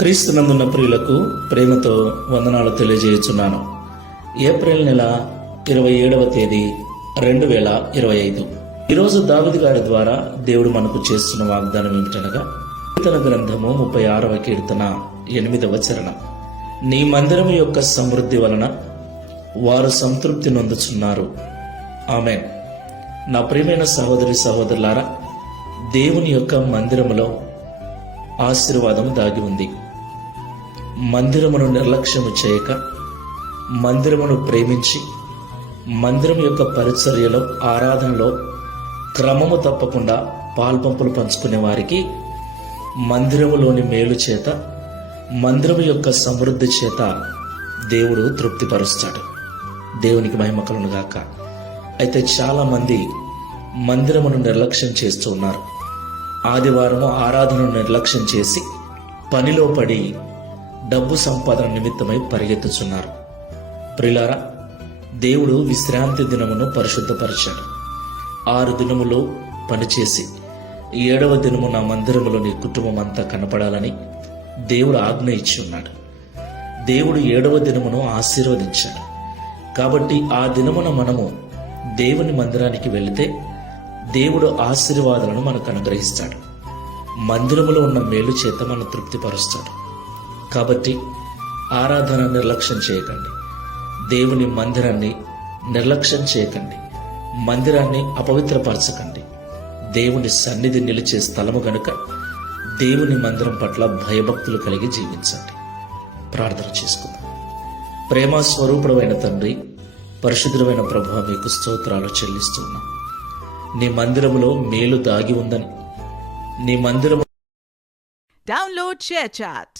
క్రీస్తునందున్న ప్రియులకు ప్రేమతో వందనాలు తెలియజేయుచున్నాను. ఏప్రిల్ నెల 27వ తేదీ 2025. ఈరోజు దావీదు గారి ద్వారా దేవుడు మనకు చేస్తున్న వాగ్దానం ఏమిటనగా, కీర్తన గ్రంథము 36వ కీర్తన 8వ చరణం. నీ మందిరము యొక్క సమృద్ధి వలన వారు సంతృప్తి నొందుచున్నారు. ఆమేన్. నా ప్రియమైన సహోదరి సహోదరులారా, దేవుని యొక్క మందిరములో ఆశీర్వాదం దాగి ఉంది. మందిరమును నిర్లక్ష్యము చేయక, మందిరమును ప్రేమించి, మందిరం యొక్క పరిచర్యలో, ఆరాధనలో క్రమము తప్పకుండా పాల్పంపులు పంచుకునే వారికి మందిరములోని మేలు చేత, మందిరము యొక్క సమృద్ధి చేత దేవుడు తృప్తిపరుస్తాడు. దేవునికి మహిమ కలుగునుగాక. అయితే చాలా మంది మందిరమును నిర్లక్ష్యం చేస్తూ ఉన్నారు. ఆదివారము ఆరాధనను నిర్లక్ష్యం చేసి పనిలో పడి డబ్బు సంపాదన నిమిత్తమై పరిగెత్తుచున్నారు. ప్రియులారా, దేవుడు విశ్రాంతి దినమును పరిశుద్ధపరిచాడు. 6 దినములు పనిచేసి 7వ దినము నా మందిరములో నీ కుటుంబం అంతా కనపడాలని దేవుడు ఆజ్ఞ ఇచ్చి ఉన్నాడు. దేవుడు 7వ దినమును ఆశీర్వదించాడు. కాబట్టి ఆ దినమున మనము దేవుని మందిరానికి వెళితే దేవుడు ఆశీర్వాదాలను మనకు అనుగ్రహిస్తాడు. మందిరములో ఉన్న మేలు చేత మనం తృప్తిపరుస్తాడు. కాబట్టి ఆరాధన నిర్లక్ష్యం చేయకండి. దేవుని మందిరాన్ని నిర్లక్ష్యం చేయకండి. మందిరాన్ని అపవిత్రపరచకండి. దేవుని సన్నిధి నిలిచే స్థలము గనుక దేవుని మందిరం పట్ల భయభక్తులు కలిగి జీవించండి. ప్రార్థన చేసుకుందాం. ప్రేమ స్వరూపుడమైన తండ్రి, పరిశుద్ధమైన ప్రభువా, మీకు స్తోత్రాలు చెల్లిస్తున్నాం. నీ మందిరములో మేలు దాగి ఉందని, నీ మందిరము Download ShareChat.